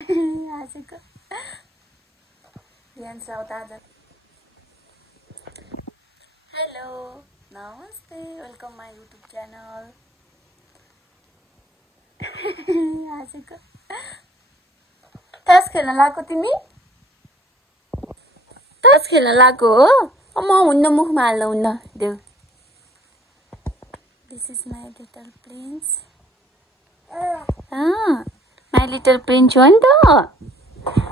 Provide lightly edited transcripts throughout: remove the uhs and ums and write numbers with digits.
आजको ध्यान साउथ आज हेलो नमस्ते वेलकम माई युट्युब च्यानल आजको तास खेल्न लाग्यो तिमी तास खेल्न लाग्यो हो म हुन्न मुखमा हाल्न हुन्न देऊ this is my little prince my little prince हो नि त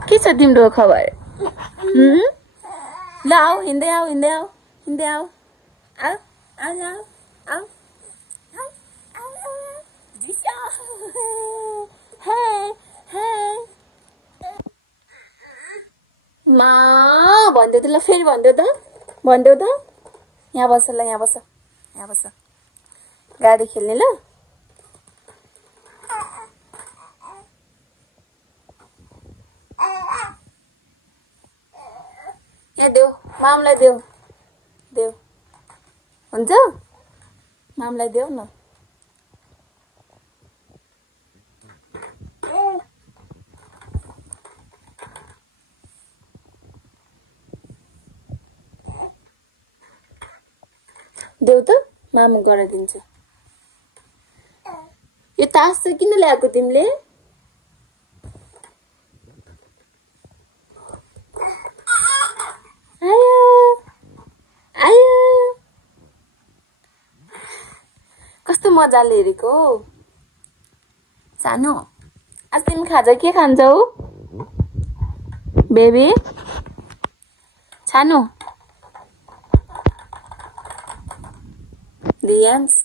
के छ तिम्रो खबर ल आऊ हिँड्दै आऊ हिँड्दै आऊ हिँड्दै आऊ आऊ आऊ आऊ आऊ दिशा हे हे मा भन्दै त ल फेरि भन्दै त यहाँ बस ल यहाँ बस गाडी खेल्ने ल यहाँ देऊ मामलाई देऊ हुन्छ मामलाई देऊ न देऊ त मामु गराइदिन्छु यो तास चाहिँ किन ल्याएको तिमीले कस्तो मजाले हेरेको सानो आज तिमी खाजा के खान्छौ बेबी सानो दियान्स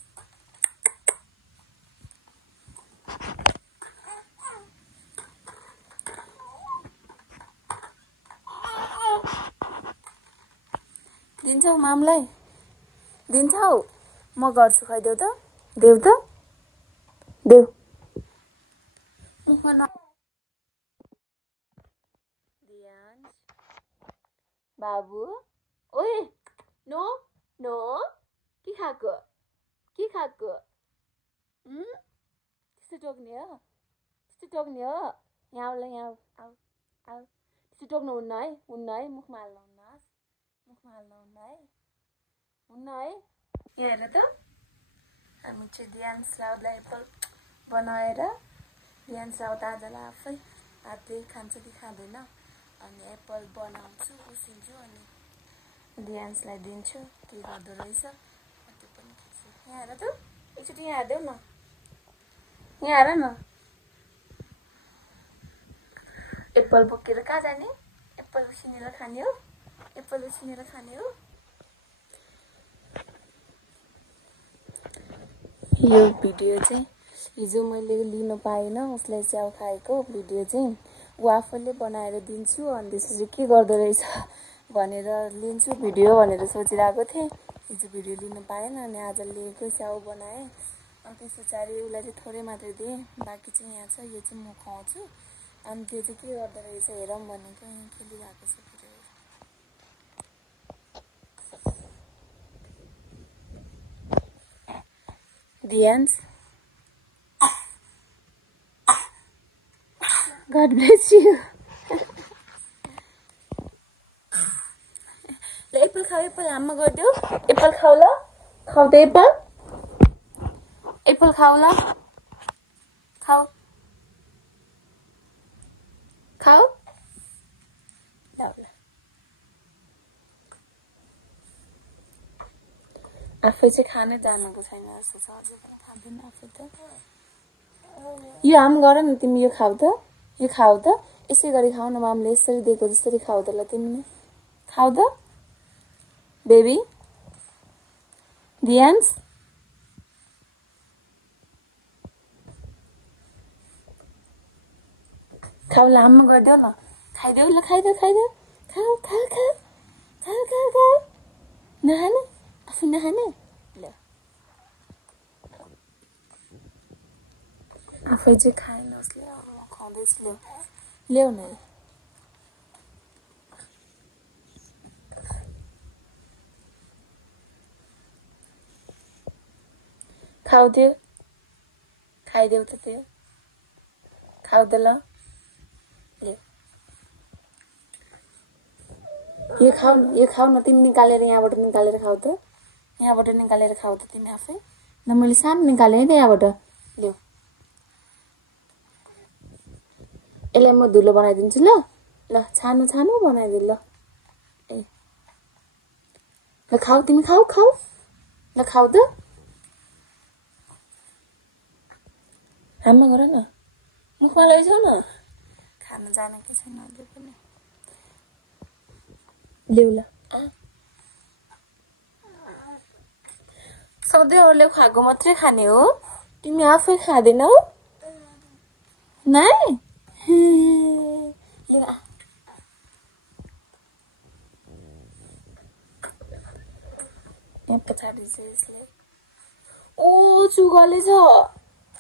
दिन्छौ मामलाई दिन्छौ म गर्छु खाइदेऊ त देऊ त देऊ मुखमा न दियान्स बाबु ओए नो नो के खाएको त्यस्तो टोक्ने हो यहाँ आउला यहाँ आऊ त्यस्तो टोक्नु हुन्न है मुखमा हाल्नु हुन्न है यहाँ हेर त हामी चाहिँ ध्यान साउलाई एप्पल बनाएर ध्यान साउत आजलाई आफै हातले खान्छ कि खाँदैन अनि एप्पल बनाउँछु उसिन्छु अनि ध्यान्सलाई दिन्छु के गर्दो रहेछ त्यो पनि खिच्छु यहाँ हेर त एकचोटि यहाँ हेर्देऊ न यहाँ हेर न एप्पल बोकेर कहाँ जाने एप्पल उसिनेर खाने हो यो भिडियो चाहिँ हिजो मैले लिन पाइनँ उसलाई च्याउ खाएको भिडियो चाहिँ ऊ आफैले बनाएर दिन्छु अनि त्यसपछि के गर्दो रहेछ भनेर लिन्छु भिडियो भनेर सोचिरहेको थिएँ हिजो भिडियो लिन पाएन अनि आज लिएको च्याउ बनाएँ अनि त्यस पछाडि उसलाई चाहिँ थोरै मात्रै दिएँ बाँकी चाहिँ यहाँ छ यो चाहिँ म खुवाउँछु अनि त्यो चाहिँ के गर्दो रहेछ हेरौँ भनेको यहाँ खेलिरहेको छ Dians. God bless you. Apple खाऊ एप्पल आमा गरिदेऊ एप्पल खाऊ ल खाऊ त एप्पल खाऊ ल खाऊ आफै चाहिँ खानै जानेको छैन जस्तो छ अझै पनि खाँदैन आफै त यो हाम गर न तिमी यो खाऊ त यसै गरी खाऊ न मामले यसरी दिएको जसरी खाऊ त ल तिमीले खाऊ त बेबी ध्यान्स खाऊ ल हाम गरिदेऊ न खाइदेऊ ल खाऊ नखाने आफै नखाने ल आफै चाहिँ खाएन उसले खुवाउँदैछु ल्याउ न खाऊ खाइदेऊ त त्यो खाऊ त ल यो खाऊ न तिमी निकालेर यहाँबाट निकालेर खाऊ त यहाँबाट निकालेर खाऊ त तिमी आफै ल मैले सानो निकालेँ नि यहाँबाट ल्याऊ यसलाई म धुलो बनाइदिन्छु ल ल छानो छानो बनाइदिनु ल ए ल खाऊ तिमी खाऊ खाऊ ल खाऊ त हाम्मा गर न मुखमा लैजाऊ न खान जान के छैन अझै पनि ल्याउ ल सधैँ अरूले खाएको मात्रै खाने हो तिमी आफै खाँदैनौ नाइ यहाँ पछाडि चाहिँ यसले ओ चुगले छ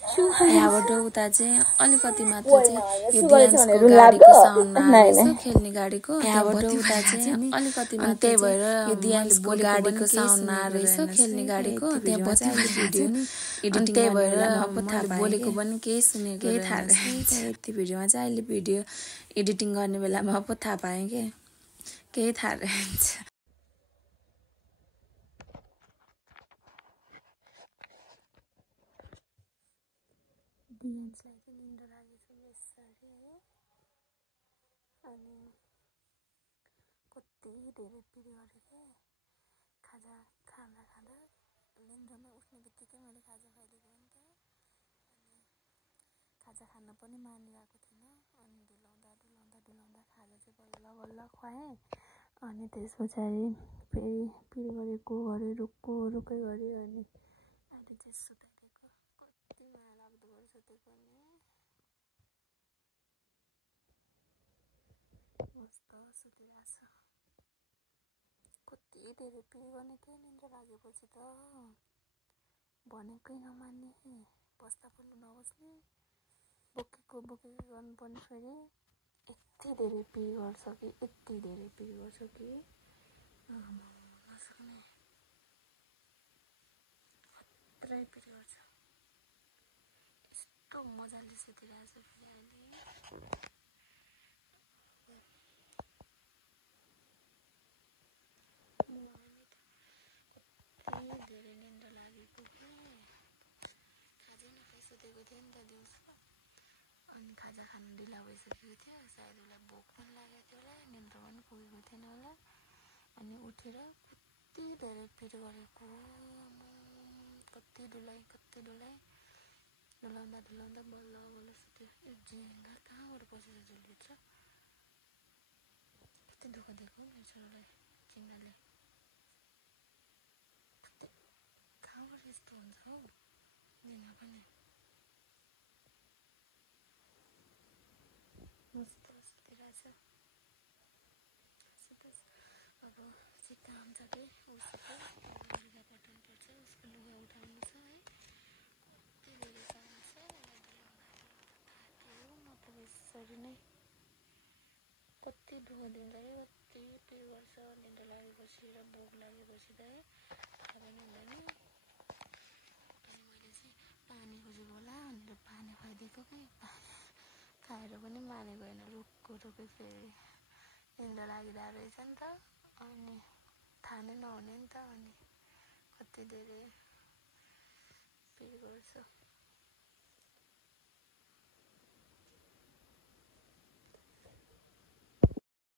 यहाँबाट उता चाहिँ अलिकति मात्र चाहिँ यो डिएन्सको गाडीको साउन्ड नआएछ खेल्ने गाडीको यहाँबाट उता चाहिँ अलिकति मात्र त्यही भएर यो डिएन्सको गाडीको साउन्ड नआएछ खेल्ने गाडीको त्यहाँ पछि भिडियो नि एडिटिङ त्यही भएर मैले बोलेको पनि केही सुनेको केही थाहा छैन यति भिडियोमा चाहिँ अहिले भिडियो एडिटिङ गर्ने बेलामा पो थाहा पाएँ के केही थाहा रहेछ डिएन्सलाई चाहिँ निन्द्रा लागेछ यसरी है अनि कति धेरै पिरो गरेँ के खाजा खाँदा खाँदा निन्द्रामा उठ्ने बित्तिकै मैले खाजा खाइदिएको नि त अनि खाजा खान पनि मानिरहेको थिएन अनि ढिलाउँदा खाजा चाहिँ बल्ल बल्ल खुवाएँ अनि त्यस पछाडि फेरि पिरो गरेको गरेँ रुक्कै गरेँ अनि अहिले चाहिँ सुताइदिएको कति माया लाग्दो गरेर सुतेको नि मस्त सुतिरहेछ कति धेरै पिरो गर्ने के निन्द्रा लागेपछि त भनेकै नमान्ने बस्दा पनि नबस्ने बोकेको गर्नुपर्ने फेरि यति धेरै पिरो गर्छ कि नसक्ने खत्रै पिरो गर्छ यस्तो मजाले सुतिरहेछ फेरि अहिले कति धेरै निन्द्रा लागेको के खाजै नखाइ सुतेको थिएँ नि त दिउँसो अनि खाजा खानु ढिला भइसकेको थियो सायद उसलाई भोक पनि लागेको थियो होला निन्द्रा पनि पुगेको थिएन होला अनि उठेर कति धेरै पिरो गरेको कति डुलाइ डुलाउँदा बल्ल सुत्यो झिङ्गा कहाँबाट पसेर झुलभित्र कति दुःख दिएको मेरो छोरालाई झिङ्गाले कहाँबाट यस्तो हुन्छ हौ झिङ्गा पनि मस्त सुतिरहेछ अब चाहिँ काम छ कि उसको लुगा पठाउनुपर्छ उसको लुगा उठाउनु छ है कति धेरै काम छ थाक्यो म त यसरी नै कति दुःख दिन्छ कि कति पिर गर्छ निन्द्रा लागेपछि र भोक लागेपछि त है थाहा पनि हुँदैन अनि मैले चाहिँ पानी खोजेको होला भनेर पानी खुवाइदिएको कि खाएर पनि मानेको होइन रुखै फेरि निन्द्रा लागिरहेको रहेछ नि त अनि थाहा नै नहुने नि त अनि कति धेरै पिर गर्छ